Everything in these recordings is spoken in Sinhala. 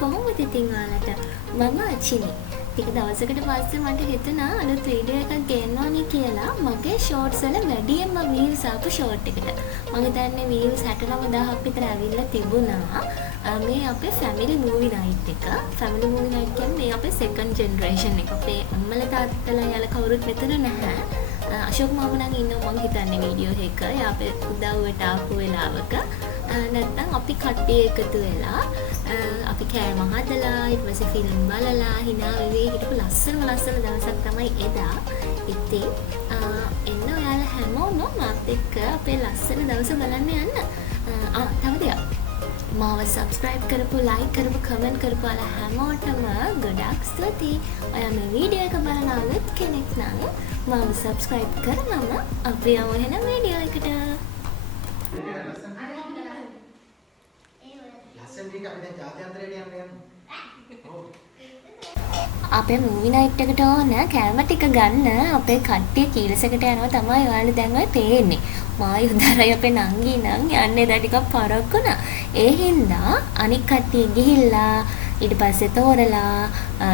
කොහොමද ඉතින් ඔයාලට? මම අචිනි. ටික දවසකට පස්සේ මට හිතුණා අලුත් වීඩියෝ එකක් ගේන්න ඕනේ කියලා මගේ ෂෝට්ස් වල වැඩියෙන්ම views ආපු ෂෝට් එකට. මම හිතන්නේ views 69000ක් විතර ඇවිල්ලා තිබුණා. මේ අපේ family movie night එක. family movie night කියන්නේ මේ අපේ second generation එක. අපේ අම්මලා තාත්තලා යාලා කවුරුත් මෙතන නැහැ. අශෝක් මාමා නම් ඉන්නවා මං හිතන්නේ වීඩියෝ එක. යා අපේ උදව්වට ආපු වෙලාවක. නැත්තම් අපි කට්ටිය එකතු වෙලා අපි කෑම හදලා ඊට පස්සේ ෆිල්ම් බලලා hina වෙවි හිටපු ලස්සන දවසක් තමයි එදා. ඉතින් එන්න ඔයාලා හැමෝම මාත් එක්ක අපේ ලස්සන දවස බලන්න යන්න. තව දෙයක්. මාව subscribe කරපු, like කරපු, comment කරපු ඔයාලා හැමෝටම ගොඩක් ස්තුතියි. ඔයා මේ වීඩියෝ එක බලන අලුත් කෙනෙක් නම් මාව subscribe කරනම අපි යමු එහෙනම් වීඩියෝ එකට. අපේ මූවි නයිට් එකට ඕන කෑම ටික ගන්න අපේ කට්ටිය කීලසකට යනවා තමයි ඔයාලා දැන් ඔය පේන්නේ. මායි උදරයි අපේ නංගි නම් යන්නේ දැන් ටිකක් පරක්කුණා. ඒ හින්දා අනික් කට්ටිය ගිහිල්ලා ඊට පස්සේ තෝරලා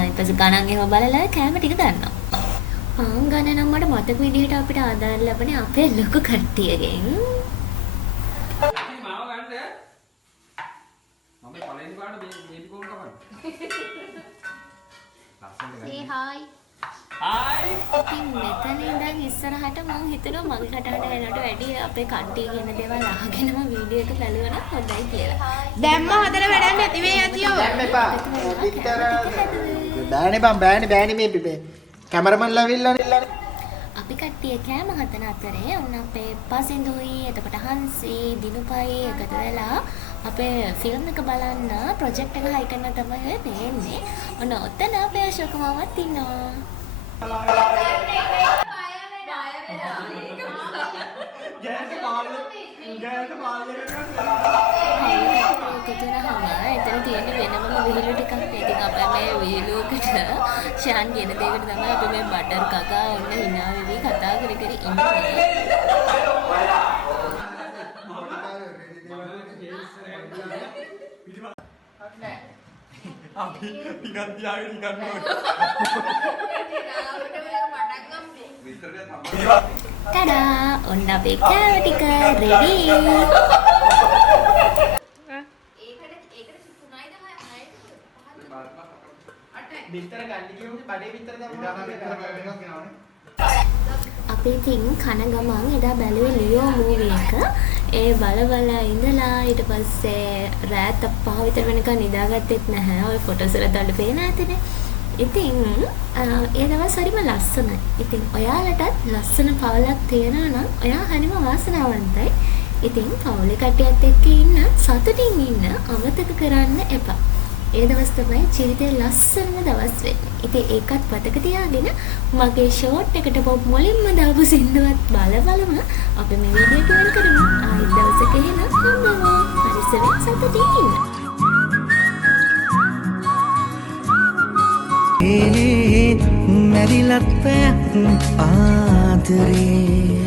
ඊට පස්සේ ගණන් එහෙම බලලා කෑම ටික ගන්නවා. පාන් ගන්න නම් මට මතක විදිහට අපිට ආදාර ලැබුණේ අපේ ලොකු කට්ටියගෙන්. Say hi. Hi. ඉතින් මෙතන ඉඳන් ඉස්සරහට මම හිතනවා මගේ කටහඬ එනකොට වැඩි අපේ කට්ටිය කියන දේවල් අහගෙනම වීඩියෝ එක බලුවා නම් හොඳයි කියලා. දැම්ම හදන වැඩක් නැති මේ යතියෝ. දැම්ම එපා. විතර බෑනේ මේ කැමරමන්ලා ඇවිල්ලානේ. අපි කට්ටිය කෑම හදන අතරේ ඔන්න අපේ පසින්දුයි එතකොට හංසි දිනුපයි එකතු වෙලා අපේ ෆිල්ම් එක බලන්න ප්‍රොජෙක්ට් එක හයි කරන්න තමයි ඔය දෙන්නේ. ඔන්න ඔතන අපේ අශෝක මාමත් ඉන්නවා. එතන තියෙන වෙනම විහිළු ටිකක්. ඉතින් අපේ මේ විහිළුවකට ෂාන් කියන දෙයකට තමයි අපි මේ බටර් කකා ඔන්න hina වෙවි කතා කර ඉන්නේ. අපි නිකන් තියාගෙන නිකන් ටඩා ඔන්න අපේ කෑම ටික රෙඩි. විතර ගන්න කියමුද බඩේ විතර දාන්න. අපි ඉතින් කන ගමන් එදා බැලුවේ ලියෝ මූවි එක. ඒ බල ඉඳලා ඊට පස්සේ රාත් 5 විතර වෙනකන් නිදාගත්තෙත් නැහැ. ඔය ෆොටෝස් වල දාලා පේන ඇතිනේ. ඉතින් ඒ දවස් හරිම ලස්සනයි. ඉතින් ඔයාලටත් ලස්සන පවුලක් තියෙනවා නම් ඔයා හරිම වාසනාවන්තයි. ඉතින් පවුලේ කට්ටියත් එක්ක ඉන්න සතුටින් ඉන්න අමතක කරන්න එපා. ඒ දවස් තමයි ජීවිතේ ලස්සනම දවස් වෙන්නේ. ඉතින් ඒකත් මතක තියාගෙන මගේ ෂෝට් එකට මුලින්ම දාපු සින්දුවත් බලමු. අපි මේ වීඩියෝ එක ඉවර කරමු. ආයෙත් දවසක එහෙනම් හම්බෙමු. පරිස්සමෙන් සතුටින් ඉන්න. මැරිලත් ආදරේ